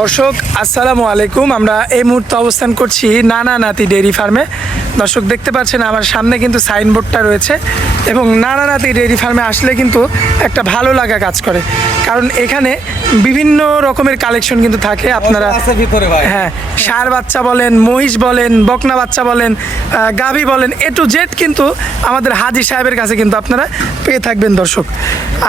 দর্শক আসসালামু আলাইকুম। আমরা এই মুহূর্তে অবস্থান করছি নানা নাতি ডেইরি ফার্মে। দর্শক দেখতে পাচ্ছেন আমার সামনে কিন্তু সাইনবোর্ডটা রয়েছে এবং নানা নাতি ডেইরি ফার্মে আসলে কিন্তু একটা ভালো লাগা কাজ করে, কারণ এখানে বিভিন্ন রকমের কালেকশন কিন্তু থাকে। আপনারা হ্যাঁ ষাঁড় বাচ্চা বলেন, মহিষ বলেন, বকনা বাচ্চা বলেন, গাভী বলেন, এ টু জেড কিন্তু আমাদের হাজি সাহেবের কাছে কিন্তু আপনারা পেয়ে থাকবেন দর্শক।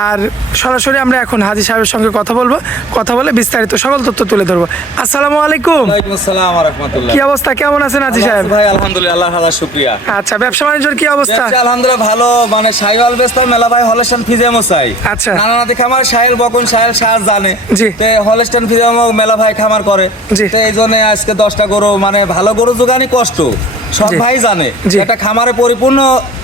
আর সরাসরি আমরা এখন হাজি সাহেবের সঙ্গে কথা বলবো, কথা বলে বিস্তারিত সকল তথ্য তুলে ধরবো। আসসালামু আলাইকুম। ওয়ালাইকুম আসসালাম ওয়া রাহমাতুল্লাহ। কি অবস্থা, কেমন আছেন হাজি সাহেব? ভাই আলহামদুলিল্লাহ, আল্লাহর হাজার শুকরিয়া। আচ্ছা, ব্যবসা বাণিজ্যের কি অবস্থা? আলহামদুলিল্লাহ ভালো, মানে শাইওয়াল বেচতাম মেলা ভাই, হলস্টাইন ফ্রিজিয়ামও চাই। আচ্ছা, নানা নাতি খামার শাইল বকন শাইল সার জানে জি। তে হলস্টাইন ফ্রিজিয়ামও মেলা ভাই খামার করে, জি। তো এই জন্য আজকে 10টা গরু, মানে ভালো গরু জোগানি কষ্ট, সব জি। ভাই জানে। জি। একটা খামারে পরিপূর্ণ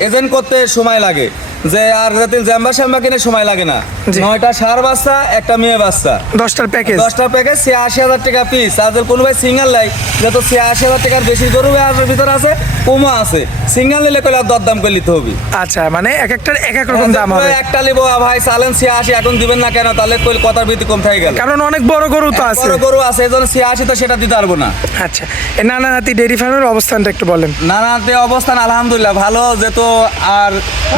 এজেন্ট করতে সময় লাগে, যে আর যাতে জ্যাম্বা শ্যাম্বা কিনে সময় লাগে না। জি। 9টা ষাঁড় বাচ্চা, একটা মেয়ে বাচ্চা, 10টার প্যাকেজ। 10টা প্যাকেজ ৮৬,০০০ টাকা পিস। আর কোনো ভাই সিঙ্গেল লাই, যেহেতু ৮৬,০০০ টাকার বেশি গরু ভিতরে আছে, কমও আছে। সিঙ্গেল নিলে কইলে দরদাম করে নিতে হবে। আচ্ছা, মানে এক একটার এক এক রকম দাম হবে। একটা লিবো ভাই চালেন ৮৬, এখন দিবেন না কেন? তাহলে কইল কথার ভিত্তি কম থাকে গেল, কারণ অনেক বড় গরু তো আছে। বড় গরু আছে, এই জন্য ৮৬ তো সেটা দিতে পারবো না। আচ্ছা, এই নানা নাতি ডেইরি ফার্মের অবস্থানটা একটু বলেন। নানাতে অবস্থান আলহামদুলিল্লাহ ভালো, যেহেতু আর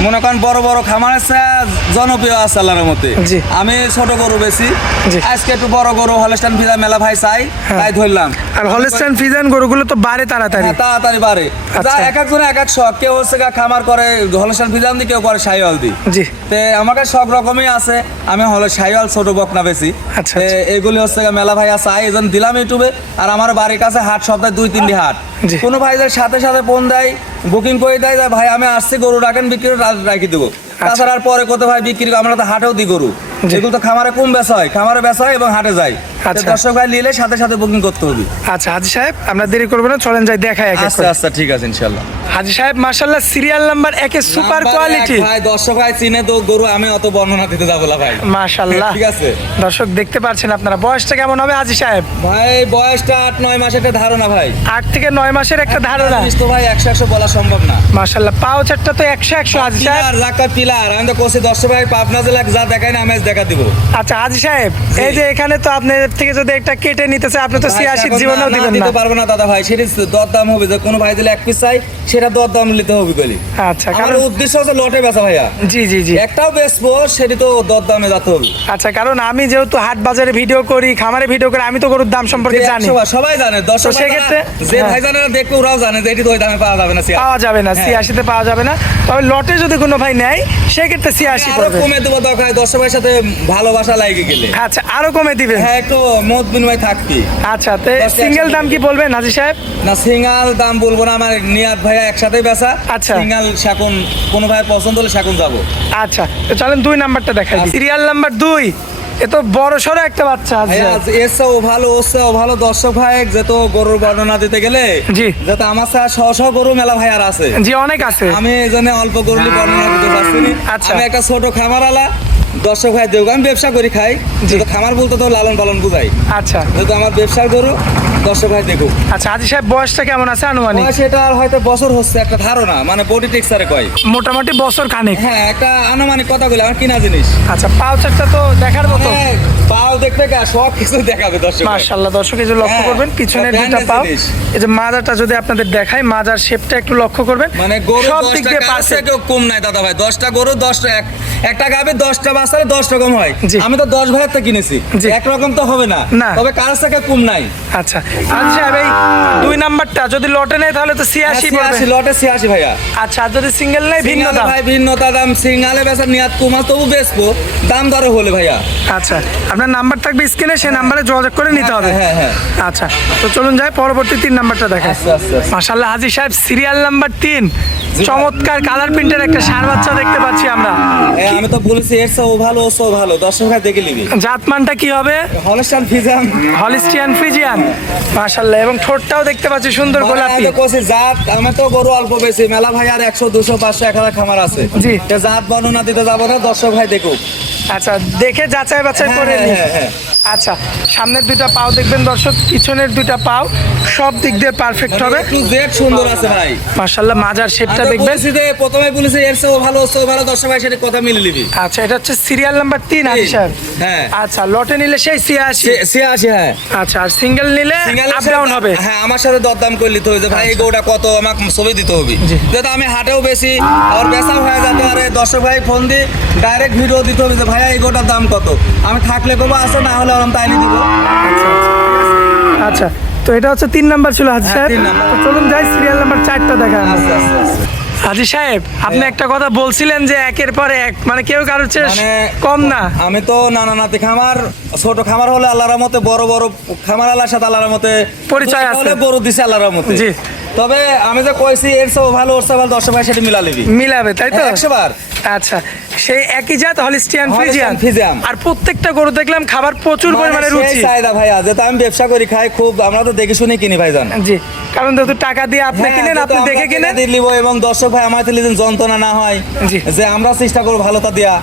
মনে করেন বড় বড় খামার আছে, জনপ্রিয় আছে আল্লাহর মতে। জি। আমি ছোট গরু বেশি, জি। আজকে একটু বড় গরু হলস্টাইন ফ্রিজিয়ান মেলা ভাই চাই, তাই ধরলাম। আর হলস্টাইন ফ্রিজিয়ান গরুগুলো তো বাড়ে তাড়াতাড়ি। হ্যাঁ, তাড়াতাড়ি বাড়ে। আচ্ছা। এক একজনের এক এক শখ, কেউ হচ্ছে গা খামার করে হলস্টাইন ফ্রিজিয়ান দিয়ে, কেউ করে শাইওয়াল দি। জি। তে আমার কাছে সব রকমই আছে, আমি হলো শাইওয়াল ছোট বকনা বেশি। আচ্ছা, তে এগুলি হচ্ছে গা মেলা ভাই আছে, এই জন্য দিলাম ইউটিউবে। আর আমার বাড়ির কাছে হাট, সপ্তাহে 2-3টি হাট। জি। কোনো ভাইদের সাথে সাথে ফোন দেয়, বুকিং করে দেয়, যে ভাই আমি আসছি, গরু রাখেন, বিক্রি রাখি দেবো। তাছাড়া আর পরে কত ভাই বিক্রি, আমরা তো হাটেও দিই গরু। জি। এগুলো তো খামারে কম বেচা হয়, খামারে বেচা হয় এবং হাটে যায়। আচ্ছা। দর্শক ভাই নিলে সাথে সাথে বুকিং করতে হবে। আচ্ছা হাজি সাহেব, আমরা দেরি করবো না, চলেন যাই দেখাই এক এক আচ্ছা করে। আচ্ছা, ঠিক আছে ইনশাল্লাহ। হাজি সাহেব মাশাআল্লাহ, সিরিয়াল নাম্বার 1 এর সুপার নাম্বার কোয়ালিটি। এক ভাই, দর্শক ভাই চিনে তো গরু, আমি অত বর্ণনা দিতে যাবো না ভাই। মাশাআল্লাহ, ঠিক আছে। দর্শক দেখতে পাচ্ছেন আপনারা, বয়সটা কেমন হবে হাজি সাহেব? ভাই বয়সটা 8-9 মাসের একটা ধারণা ভাই। 8 থেকে 9 মাসের একটা ধারণা। তো ভাই 100 বলা সম্ভব না। মাশাআল্লাহ, পাও চারটা তো 100 হাজি সাহেব। পিলার জাকা পিলার, আমি তো কোসে দর্শক ভাই পাবনা জেলা যা দেখাই না, আমি আজ দেখা দিব। আচ্ছা হাজি সাহেব, এই যে এখানে তো আপনাদের থেকে যদি একটা কেটে নিতে চাই, আপনি তো 86 জীবনেও দিবেন না। দিতে পারবো না দাদা ভাই, সেটা দরদাম হবে, যে কোনো ভাই দিলে এক পিস চাই, সেটা দরদাম নিতে হবে বলি। আচ্ছা, আমার কারণ উদ্দেশ্য হচ্ছে লটে বেচা ভাইয়া। জি জি জি। একটাও বেচবো, সেটি তো দরদামে যেতে হবে। আচ্ছা, কারণ আমি যেহেতু হাট বাজারে ভিডিও করি, খামারে ভিডিও করি, আমি তো গরুর দাম সম্পর্কে জানি। সবাই জানে, দর্শক তো সেক্ষেত্রে যে হ্যাঁ। ভাই জানে না, দেখবে ওরাও জানে যে এটি তো ওই দামে পাওয়া যাবে না। পাওয়া যাবে না, হ্যাঁ। 86 তে পাওয়া যাবে না। তবে লটে যদি কোনো ভাই নেয়, সেক্ষেত্রে 86 আরো পড়বে। কমে দেবো দরকার, দর্শক ভাইয়ের সাথে ভালোবাসা লাগে গেলে। আচ্ছা, আরো কমে দিবেন। হ্যাঁ, একটু মত বিনিময় থাকবি। আচ্ছা, তো 10 সিঙ্গেল দাম কি বলবেন হাজি সাহেব? না, সিঙ্গাল দাম বলবো না, আমার নিয়াত ভাইয়া একসাথে বেচা। আচ্ছা। সিঙ্গাল শাকুন, কোনো ভাই পছন্দ হলে শাকুন যাবো। আচ্ছা, তো চলেন 2 নাম্বারটা দেখাই। সিরিয়াল নাম্বার 2, এ তো বড় সড়ো একটা বাচ্চা আছে। এসেও ভালো, ওসেও ভালো, দর্শক ভাই যেহেতু গরুর বর্ণনা দিতে গেলে, জি। যাতে আমার সাথে শহ গরু মেলা ভাই আর আছে। জি, অনেক আছে। আমি এই জন্য অল্প গরুলি বর্ণনা দিতে পারছি না। আচ্ছা। আমি একটা ছোট খামার আলা, দর্শক ভাই দেব, আমি ব্যবসা করি খাই, যেহেতু খামার বলতে তো লালন পালন বুঝাই, আচ্ছা যেহেতু আমার ব্যবসার গরু, দর্শক ভাই দেখুক। আচ্ছা হাজি সাহেব, বয়সটা কেমন আছে আনুমানিক? সেটা আর হয়তো বছর হচ্ছে, একটা ধারণা, মানে বডি টেক্সচারে কয়। মোটামুটি বছর খানেক। হ্যাঁ, একটা আনুমানিক কথা বলে, আমার কিনা জিনিস। আচ্ছা, পাও চারটা তো দেখার মতো। হ্যাঁ, পাও দেখবে কা, সব কিছু দেখাবে দর্শক ভাই। মাশাআল্লাহ, দর্শক এই যে লক্ষ্য হ্যাঁ, করবেন পিছনের দুটো ব্র্যান্ডের পাও, জিনিস। এই যে মাজাটা যদি আপনাদের দেখায়, মাজার শেপটা একটু লক্ষ্য করবেন। মানে গরু সব দিক 10টা দিয়ে কাছে পারফেক্ট। কেউ কম নাই দাদা ভাই, 10টা গরু 10টা, একটা গাবে 10টা বাচ্চারে 10 রকম হয়। জি। আমি তো 10 ভাইয়ের থেকে কিনেছি, জি। একরকম তো হবে না, না। তবে কার থেকে কম নাই। আচ্ছা হাজি সাহেব, এই 2 নাম্বারটা যদি লটে নেয় তাহলে তো 86 পড়বে। 86 লটে 86 ভাইয়া। আচ্ছা, আর যদি সিঙ্গেল নেয় ভিন্ন সিঙ্গালে দাম। ভাই ভিন্নতা দাম, সিঙ্গালে বেচার নিয়াত কমা, তবু বেচবো, দাম দরে হলে ভাইয়া। আচ্ছা, আপনার নাম্বার থাকবে স্ক্রিনে, সেই নাম্বারে যোগাযোগ করে নিতে হবে। হ্যাঁ, হ্যাঁ। আচ্ছা, তো চলুন যাই পরবর্তী 3 নাম্বারটা দেখায়। আচ্ছা, আচ্ছা, আচ্ছা। মাশাআল্লাহ হাজি সাহেব, সিরিয়াল নাম্বার 3, জি। চমৎকার কালার প্রিন্টের একটা ষাঁড় বাচ্চা দেখতে পাচ্ছি আমরা। আমি তো বলেছি এর চেয়েও ভালো, ও চেয়েও ভালো, দর্শক ভাই দেখে নিবি। জাতমানটা কি হবে? Holstein Friesian. হলিস্টিয়ান ফ্রিজিয়ান, মাশাআল্লাহ, এবং ঠোঁটটাও দেখতে পাচ্ছি সুন্দর গোলাপি। আমি তো কইছি জাত, আমি তো গরু অল্প বেশি, মেলা ভাই আর 100, 200, 500, 1000 খামার আছে। জি। জাত বর্ণনা দিতে যাবো না, দর্শক ভাই দেখুক। আচ্ছা, দেখে যাচাই বাছাই করে নিন। আচ্ছা, সামনের দুইটা পাও দেখবেন দর্শক, পিছনের দুইটা পাও সব দিক দিয়ে পারফেক্ট হবে। একটু জেড সুন্দর আছে ভাই। মাশাআল্লাহ, মাজার শেপটা আমি তো দেখবেন। বলছি যে প্রথমে বলেছি এর চেয়েও ভালো ওর চেয়েও ভালো, দর্শক ভাই সেটা কথা মিলে নিবি। আচ্ছা, এটা হচ্ছে সিরিয়াল নাম্বার 3 হাজি সাহেব। হ্যাঁ। আচ্ছা, লটে নিলে সেই 86। 86, হ্যাঁ। আচ্ছা, আর সিঙ্গেল নিলে সিঙ্গেলের আপ ডাউন হবে। হ্যাঁ, আমার সাথে দরদাম করলি তো যে ভাই এই গরুটা কত আমাকে ছবি দিতে হবে, জি। যেহেতু আমি হাটেও বেশি আর বেচাও হয়ে যেতে পারে, দর্শক ভাই ফোন দিয়ে ডাইরেক্ট ভিডিও দিতে হবে যে ভাইয়া এই গরুটার দাম কত, আমি থাকলে করবো, আছে না হলে ওরকম তাই নিয়ে দিব। আচ্ছা, তো এটা হচ্ছে 3 নাম্বার ছিল হাজি হ্যাঁ, সাহেব। 3 নাম্বার। তো চলুন যাই সিরিয়াল নাম্বার 4টা দেখান। আচ্ছা আচ্ছা আচ্ছা। হাজি সাহেব, আপনি একটা কথা বলছিলেন যে একের পর এক, মানে কেউ কারোর চেয়ে মানে কম না। আমি তো নাতি খামার, ছোট খামার হলে আল্লাহর মতে, বড় বড় খামার আল্লাহর সাথে আল্লাহর মতে পরিচয় আছে। গরু দিছে আল্লাহর মতে। জি। তবে আমি যে কইছি এর চেয়েও ভালো ওর চেয়ে ভালো, দর্শক ভাই সেটা মিলা লিবি। মিলাবে, তাই তো? 100 বার। আচ্ছা, সেই একই জাত হলিস্টিয়ান হলিস্টিয়ান ফ্রিজিয়ান, ফ্রিজিয়ান। আর প্রত্যেকটা গরু দেখলাম খাবার প্রচুর পরিমাণে মানে রুচি। সেই চাহিদা ভাইয়া, যেহেতু আমি ব্যবসা করি খাই খুব, আমরা তো দেখে শুনে কিনি ভাইজান। জি, কারণ যেহেতু টাকা দিয়ে আপনি হ্যাঁ, কিনেন, যেহেতু আপনি আমরা দেখে কিনে কিনেন। দিয়ে নিবো এবং দর্শক ভাই আমার থেকে যেন যন্ত্রণা না হয়, জি। যে আমরা চেষ্টা করবো ভালোটা দিয়া।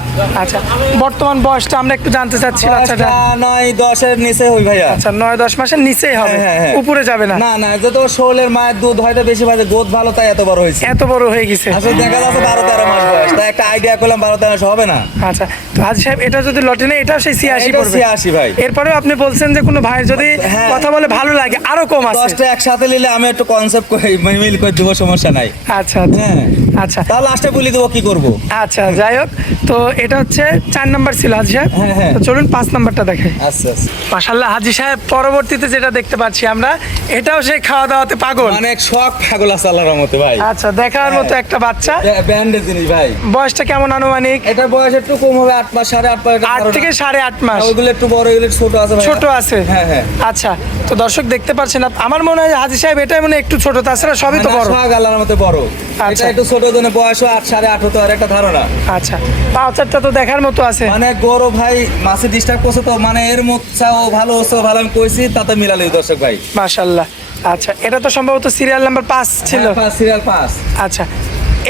আচ্ছা, বর্তমান বয়সটা আমরা একটু জানতে চাচ্ছি বাচ্চাটা। 9-10 নিচে হই ভাইয়া। আচ্ছা, 9-10 মাসের নিচেই হবে, হ্যাঁ, হ্যাঁ। উপরে যাবে না। না না, যেহেতু শোলের মায়ের দুধ হয়তো বেশি ভাজে, গোদ ভালো তাই এত বড় হয়েছে। এত বড় হয়ে গেছে। আসলে দেখা যাচ্ছে 12-13 মাস বয়স, তাই একটা আইডিয়া করলাম 12-13 মাস হবে না। আচ্ছা, তো হাজি সাহেব, এটা যদি লটে নেই এটাও সেই 86 এটা পড়বে। 86 ভাই। এরপরেও আপনি বলছেন যে কোনো ভাই যদি হ্যাঁ। কথা বলে ভালো লাগে আরো কম আছে। 10টা একসাথে নিলে আমি একটু কনসেপ্ট করে মিল করে দেবো, সমস্যা নাই। আচ্ছা আচ্ছা হ্যাঁ। আচ্ছা তাহলে লাস্টে বলে দেবো কি করবো। আচ্ছা, যাই হোক, তো এটা হচ্ছে 4 নাম্বার ছিল হাজি সাহেব। হ্যাঁ, হ্যাঁ। তো চলুন 5 নাম্বারটা দেখাই। আচ্ছা আচ্ছা। মাশাআল্লাহ হাজি সাহেব, পরবর্তীতে যেটা দেখতে পাচ্ছি আমরা, এটাও সেই খাওয়া দাওয়াতে পাগল। অনেক শখ পাগল আছে আল্লাহর মতে ভাই। আচ্ছা, দেখার মতো একটা বাচ্চা। ব্যান্ডেজ জিনিস ভাই। বয়সটা কেমন আনুমানিক? এটার বয়স একটু কম হবে, 8 মাস, 8.5 মাস। 8 থেকে 8.5 মাস। ওইগুলো একটু বড়, এগুলো ছোট আছে ভাই। ছোট আছে। হ্যাঁ হ্যাঁ। আচ্ছা, তো দর্শক দেখতে পাচ্ছেন, আমার মনে হয় হাজি সাহেব এটাই মনে হয় একটু ছোট, তাছাড়া সবই তো বড়। শখ আল্লাহর মতে বড়। আচ্ছা। এটা একটু ছোট জন্য বয়স 8-8.5 হতো, আর একটা ধারণা। আচ্ছা, পাউচারটা তো দেখার মতো আছে। মানে গরু ভাই মাছে ডিস্টার্ব করছে তো, মানে এর মোচ্ছাও ভালো হচ্ছে, ভালো আমি কইছি তাতে মিলালে দর্শক ভাই। মাশাআল্লাহ। আচ্ছা, এটা তো সম্ভবত সিরিয়াল নাম্বার 5 ছিল। সিরিয়াল 5। আচ্ছা,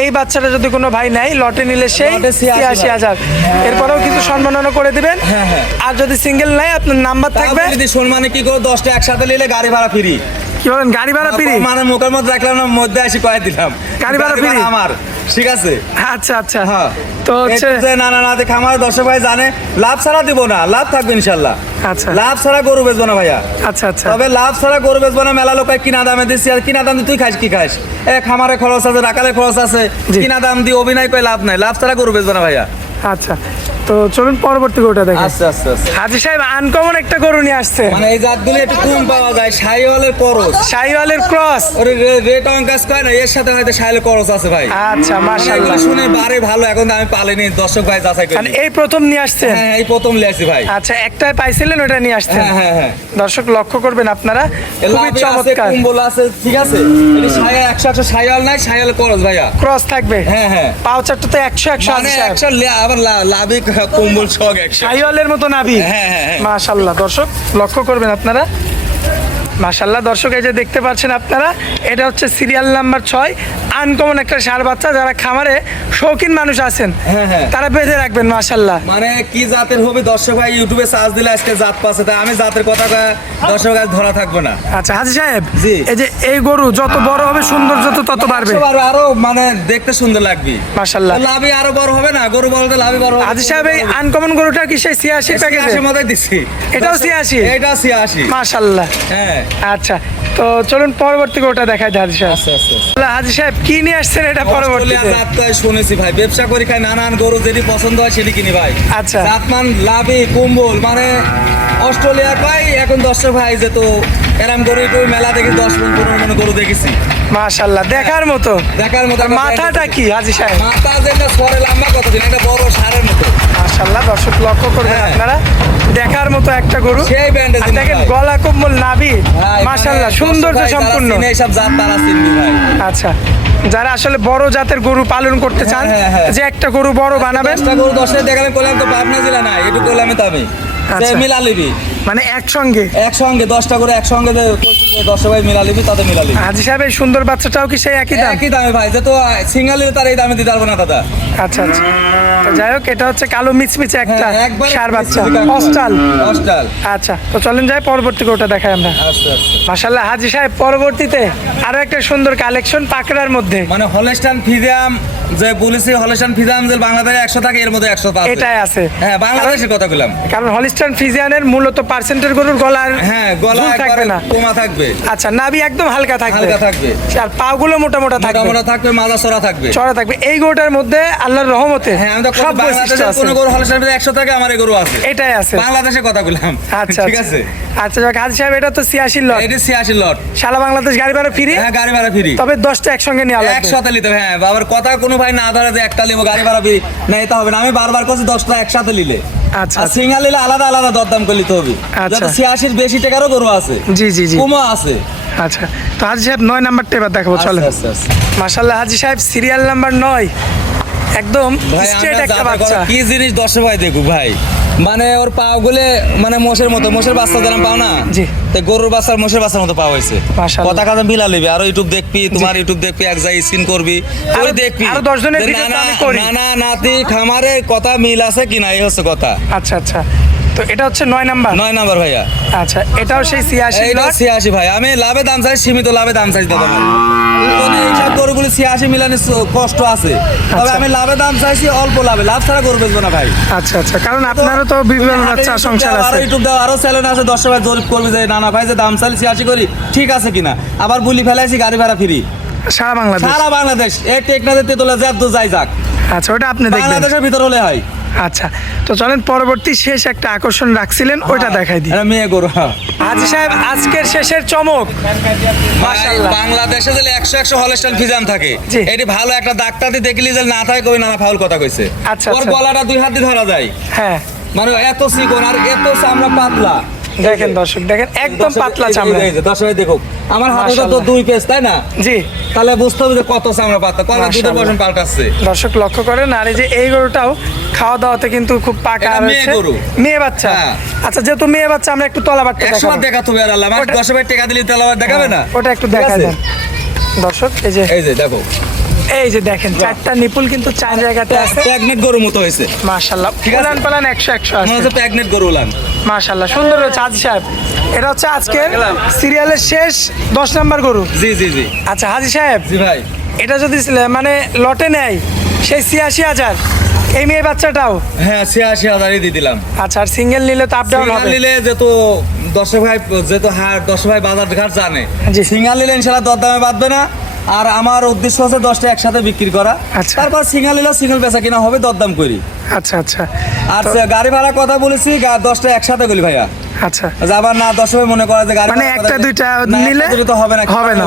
এই বাচ্চাটা যদি কোনো ভাই নেয় লটে নিলে সেই লটে 86,000। এরপরেও কিন্তু সম্মাননা করে দিবেন। হ্যাঁ, হ্যাঁ। আর যদি সিঙ্গেল নেয় আপনার নাম্বার থাকবে। যদি সম্মানে কি করো, 10টা একসাথে নিলে গাড়ি ভাড়া ফ্রি। কি বলেন, গাড়ি ভাড়া ফ্রি? মানে মুখের মধ্যে রাখলাম না, মধ্যে এসে কয়ে দিলাম গাড়ি ভাড়া free? আমার, ঠিক আছে। আচ্ছা আচ্ছা, হ্যাঁ। তো হচ্ছে একটু যে না দেখে আমার দর্শক ভাই জানে, লাভ ছাড়া দিব না, লাভ থাকবে ইনশাল্লাহ। আচ্ছা লাভ ছাড়া গরু বেচবো না ভাইয়া। আচ্ছা আচ্ছা তবে লাভ ছাড়া গরু বেচবো না, মেলা লোক কিনা দামে দিচ্ছি, আর কিনা দাম দিয়ে তুই খাইস কি খাইস? খামারে খরচ আছে, রাখালে খরচ আছে, জি। কিনা দাম দিয়ে অভিনয় করে লাভ নাই, লাভ ছাড়া গরু বেচবো না ভাইয়া। আচ্ছা, তো চলুন পরবর্তী গরুটা দেখেন। আচ্ছা আচ্ছা আচ্ছা। হাজি সাহেব আনকমন একটা গরু নিয়ে আসছে, মানে এই জাতগুলো একটু কম পাওয়া যায়, শাহিওয়ালের করস। শাহিওয়ালের ক্রস। ওরে রেট অঙ্কাস কয় না, এর সাথে হয়তো শাহিওয়ালের করস আছে ভাই। আচ্ছা, মানে মাশাআল্লাহ। এগুলো শুনে বারে ভালো, এখন তো আমি পালিনি, দর্শক ভাই যাচাই করি। মানে এই প্রথম নিয়ে আসছেন? হ্যাঁ, এই প্রথম লিয়েছি ভাই। আচ্ছা, একটাই পাইছিলেন, ওটা নিয়ে আসছেন। হ্যাঁ হ্যাঁ হ্যাঁ। দর্শক লক্ষ্য করবেন আপনারা, খুবই লাভে আছে, চমৎকার। কুম্বল আছে, ঠিক আছে। এটি শাহিওয়াল 100 শাহিওয়াল নাই, শাহিওয়ালের করস ভাইয়া। ক্রস থাকবে। হ্যাঁ হ্যাঁ। পাউচারটা তো 100 মানে হাজি সাহেব। 100 আবার লাভে কুম্বল শখ 100। শাহিওয়ালের মতো নাভি। হ্যাঁ হ্যাঁ হ্যাঁ। মাশাআল্লাহ, দর্শক লক্ষ্য করবেন আপনারা। মাশাআল্লাহ, দর্শক এই যে দেখতে পাচ্ছেন আপনারা, এটা হচ্ছে সিরিয়াল নাম্বার 6। আনকমন একটা ষাঁড় বাচ্চা, যারা খামারে শৌখিন মানুষ আছেন হ্যাঁ, হ্যাঁ। তারা বেঁধে রাখবেন। মাশাআল্লাহ। মানে কি জাতের হবে দর্শক ভাই ইউটিউবে সার্চ দিলে আজকে জাত পাচ্ছে, তাই আমি জাতের কথা দর্শক আজ ধরা থাকবো না। আচ্ছা হাজি সাহেব, জি। এই যে এই গরু যত বড় হবে সৌন্দর্য তো তত বাড়বে। আরো মানে দেখতে সুন্দর লাগবে। মাশাআল্লাহ। লাভই আরো বড় হবে না, গরু বড় হলে লাভই বড় হবে। হাজি সাহেব, এই আনকমন গরুটা কি সেই 86 প্যাকেজে? 86 মধ্যে দিচ্ছি। এটাও 86? এটাও 86। মাশাআল্লাহ। হ্যাঁ। আচ্ছা, তো চলুন পরবর্তী গরুটা দেখাই হাজি সাহেব। আচ্ছা আচ্ছা। হাজি সাহেব কি নিয়ে আসছেন এটা পরবর্তীতে? অস্ট্রেলিয়া জাত তো শুনেছি ভাই, ব্যবসা করি খাই, নানান গরু যেটি পছন্দ হয় সেটি কিনি ভাই। আচ্ছা। জাতমান লাভি কুম্বল মানে অস্ট্রেলিয়া পাই। এখন দর্শক ভাই যে তো এরাম গরু একটু মেলা দেখি 10-15 মন গরু দেখেছি। মাশাআল্লাহ, দেখার মতো। দেখার মতো। আর মাথাটা কি হাজি সাহেব? মাথা যেটা সরে লম্বা কতদিন, একটা বড় ষাঁড়ের মতো। মাশাআল্লাহ, দর্শক লক্ষ্য করবেন হ্যাঁ। আপনারা, দেখার মতো একটা গরু। সেই ব্যান্ডেজ আর দেখেন গলা কম্বল নাভি, মাশাআল্লাহ সৌন্দর্য সম্পূর্ণ। এইসব জাত তারা চিনবি ভাই। আচ্ছা, যারা আসলে বড় জাতের গরু পালন করতে চান, হ্যাঁ, হ্যাঁ। যে একটা গরু বড় বানাবেন, 10টা গরু 10টা দেখালে করলাম তো পাবনা জেলা নাই, একটু করলাম তো আমি আচ্ছা। মিলা লিবি। মানে একসঙ্গে একসঙ্গে 10টা করে একসঙ্গে 10 ভাই মিলা লিবি তাতে মিলা লিবি। হাজি সাহেব এই সুন্দর বাচ্চাটাও কি সেই একই দাম? একই দামে ভাই, যেহেতু সিঙ্গেল নিলে তার এই দামে দিতে পারবো না দাদা। আচ্ছা আচ্ছা, তো যাই হোক এটা হচ্ছে কালো মিচমিচে একটা হ্যাঁ, একবারে ষাঁড় বাচ্চা মিচমিচে অস্টাল। অস্টাল। আচ্ছা, তো চলেন যাই পরবর্তী গরুটা দেখাই আমরা। আচ্ছা আচ্ছা। মাশাআল্লাহ হাজি সাহেব, পরবর্তীতে আরো একটা সুন্দর কালেকশন পাকড়ার মধ্যে। মানে হলস্টাইন ফিজিয়াম যে বলেছি, হলস্টাইন ফিজিয়াম যে বাংলাদেশে 100 থাকে, এর মধ্যে 100 আছে। এটাই আছে। হ্যাঁ, বাংলাদেশের কথা বললাম। কারণ হলিস্টাইন ফ্রিজিয়ানের মূলত পার্সেন্টের গরুর গলার হ্যাঁ, গলা ঝুল থাকবে একবারে না। কোমা থাকবে। আচ্ছা, নাভি একদম হালকা থাকবে। হালকা থাকবে। আর পাগুলো মোটা মোটা থাকবে। মোটা থাকবে, মাজা চড়া থাকবে। চড়া থাকবে। এই গরুটার মধ্যে আল্লাহর রহমতে হ্যাঁ, আমি তো সব বৈশিষ্ট্য বাংলাদেশের আছে। কোনো গরু হলস্টাইন 100 থাকে, আমার এই গরু আছে। এটাই আছে। বাংলাদেশের কথা বললাম। আচ্ছা ঠিক আচ্ছা। আছে। আচ্ছা যাক হাজি সাহেব, এটা তো 86 লট। এটা 86 লট। সারা বাংলাদেশ গাড়ি ভাড়া ফ্রি। হ্যাঁ, গাড়ি ভাড়া ফ্রি। তবে 10টা একসঙ্গে নেওয়া লাগবে। একসাথে নিতে হবে। হ্যাঁ, আবার কথা কোনো ভাই না ধরে যে একটা নিবো গাড়ি ভাড়া ফ্রি, না এটা হবে না। আমি বারবার করছি 10টা একসাথে নিলে। আচ্ছা আর আচ্ছা। সিঙ্গেল নিলে আলাদা আলাদা দরদাম করে নিতে হবে। আচ্ছা। যাতে 86 বেশি টাকারও গরু আছে, জি জি জি। কমও আছে। আচ্ছা, তো হাজি সাহেব 9 নাম্বারটা এবার দেখাবো, চলেন। আচ্ছা, আচ্ছা। মাশাআল্লাহ হাজি সাহেব, সিরিয়াল নাম্বার 9, একদম ভাই স্ট্রেট আমরা একটা যাতা বাচ্চা। করা কি জিনিস দর্শক ভাই দেখুক ভাই, মানে ওর পা গুলে মানে মোষের মতো, মোষের বাচ্চা যেরকম পাও না, জি। তো গরুর বাচ্চার মোষের বাচ্চার মতো পাওয়া হয়েছে। মাশাআল্লাহ। কথা কথা মিলা লিবি, আরো ইউটিউব দেখবি, তোমার ইউটিউব দেখবি, এক জায়গায় স্ক্রিন করবি, তুই আরো- দেখবি আরো 10 জনের যে ভিডিও তো নানা আমি করি। নানা নাতি খামারে কথা মিল আছে কিনা, এই হচ্ছে কথা। আচ্ছা আচ্ছা, তো এটা হচ্ছে 9 নাম্বার। 9 নাম্বার ভাইয়া। আচ্ছা, এটাও সেই 86 এইটা লট। 86 ভাই, আমি লাভে দাম চাই, সীমিত লাভে দাম চাই দাদা। এইসব গরুগুলি 86 মিলানি কষ্ট আছে, তবে আচ্ছা। আমি লাভে দাম চাইছি, অল্প লাভে, লাভ ছাড়া গরু বেচবো না ভাই। আচ্ছা আচ্ছা, কারণ আপনারও তো বিভিন্ন বাচ্চা সংসার আরো আছে। ইউটিউব দাও, আরো চ্যানেল আছে, 10 ভাই জরিপ করবে যে নানা ভাই যে দাম চাইছি 86 করি, ঠিক আছে কিনা। আবার বুলি ফেলাইছি গাড়ি ভাড়া ফ্রি সারা বাংলাদেশ। সারা বাংলাদেশ। এই টেকনাদের তেতলা যত যাই যাক, আচ্ছা, ওটা আপনি দেখবেন। বাংলাদেশের ভিতর হলে হয়। আচ্ছা, তো চলেন পরবর্তী শেষ একটা আকর্ষণ রাখছিলেন, ওটা দেখাই দিই। এটা মেয়ে গরু। হাজি সাহেব, আজকের শেষের চমক। মাশাআল্লাহ। বাংলাদেশে যে 100 হলস্টাইন ফিজাম থাকে, জি। এটি ভালো একটা ডাক্তার দেখলি যে না থাকে, কই নানা ফাউল কথা কইছে। আচ্ছা, ওর আচ্ছা। গলাটা 2 হাত দিয়ে ধরা যায়, হ্যাঁ, মানে এত চিকন আর এত চামড়া পাতলা। দেখেন দর্শক, দেখেন একদম পাতলা চামড়া। দর্শক দেখো, আমার হাতে তো মাশাআল্লাহ। 2 পিস, তাই না? জি। তাহলে বুঝতে হবে যে কত চামড়া পাতলা, কত দুধের মাশাআল্লাহ। বসন পাল্টাচ্ছে। দর্শক লক্ষ্য করেন, আর এই যে এই গরুটাও খাওয়া দাওয়াতে কিন্তু খুব পাকা এটা মেয়ে রয়েছে। গরু। মেয়ে বাচ্চা। হ্যাঁ। আচ্ছা, যেহেতু মেয়ে বাচ্চা, আমরা একটু তলাবারটা 100 বার দেখাবো। দেখা তুমি আর আল্লাহ, আমার ওটা- 10 ভাই টাকা দিলে তাহলে আবার দেখাবে না। ওটা একটু ঠিক দেখাই আছে? দেন দর্শক। এই যে এই যে দেখো, এই যে দেখেন, চারটা নিপুল কিন্তু 4 জায়গাতে আছে। প্যাগনেট গরুর মতো হয়েছে, মাশাআল্লাহ, ঠিক আছে। উলান পালান 100 মনে আছে। হচ্ছে প্যাগনেট গরু উলান। মাশাআল্লাহ, সুন্দর হয়েছে হাজি সাহেব। এটা হচ্ছে আজকের সিরিয়ালের শেষ 10 নাম্বার গরু। জি জি জি আচ্ছা হাজি সাহেব, জি ভাই। এটা যদি মানে লটে নেয় সেই 86,000, এই মেয়ে বাচ্চাটাও। হ্যাঁ, 86,000 দিয়ে দিলাম। আচ্ছা, আর সিঙ্গেল নিলে তো আপ ডাউন সিঙ্গাল হবে। নিলে যেহেতু 10 ভাই, যেহেতু হাট 10 ভাই বাজার ঘাট জানে, জি। সিঙ্গাল নিলে ইনশাআল্লাহ দরদামে বাঁধবে না। আর আমার উদ্দেশ্য হচ্ছে 10টা একসাথে বিক্রি করা। আচ্ছা। তারপর সিঙ্গেল নিলেও সিঙ্গেল বেচা কিনা হবে, দরদাম করি। আচ্ছা আচ্ছা। আর গাড়ি ভাড়া কথা বলেছি, 10টা একসাথে করি ভাইয়া। আচ্ছা, যে আবার না 10 ভাই মনে করা যে গাড়ি মানে ভাড়া একটা কথা- দুইটা না, নিলে একটা দুইটা তো হবে না, হবে না।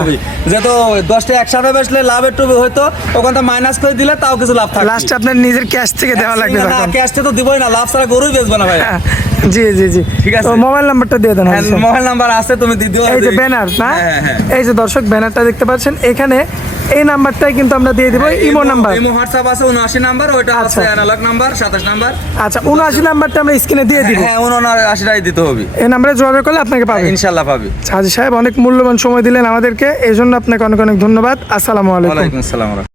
যেহেতু 10টা একসাথে বেচলে লাভ একটু হয়তো, ওখান থেকে মাইনাস করে দিলে তাও কিছু লাভ থাকে। লাস্ট আপনার নিজের ক্যাশ থেকে দেওয়া লাগবে না, তখন। ক্যাশটা তো দিবই না, লাভ ছাড়া গরুই বেচবো না ভাইয়া। হ্যাঁ, জি জি জি। ঠিক আছে। তো মোবাইল নাম্বারটা দিয়ে দেন হাজি সাহেব। মোবাইল নাম্বার আছে, তুমি দিদিও। এই যে ব্যানার না, হ্যাঁ, হ্যাঁ। এই যে দর্শক ব্যানারটা দেখতে পাচ্ছেন, এখানে এই নাম্বারটাই কিন্তু আমরা দিয়ে দিব, ইমো নাম্বার। ইমো হোয়াটসঅ্যাপ আছে 79 নাম্বার, ওইটা আচ্ছা। আছে অ্যানালগ নাম্বার 27 নাম্বার। আচ্ছা, 79 নাম্বারটা আমরা স্ক্রিনে দিয়ে দিব। হ্যাঁ, 79টাই দিতে হবে। এই নাম্বারে যোগাযোগ করলে আপনাকে পাবেন। ইনশাআল্লাহ পাবে। হাজি সাহেব, অনেক মূল্যবান সময় দিলেন আমাদেরকে, এই জন্য আপনাকে অনেক অনেক ধন্যবাদ। আসসালামু আলাইকুম। ওয়ালাইকুম আসসালাম।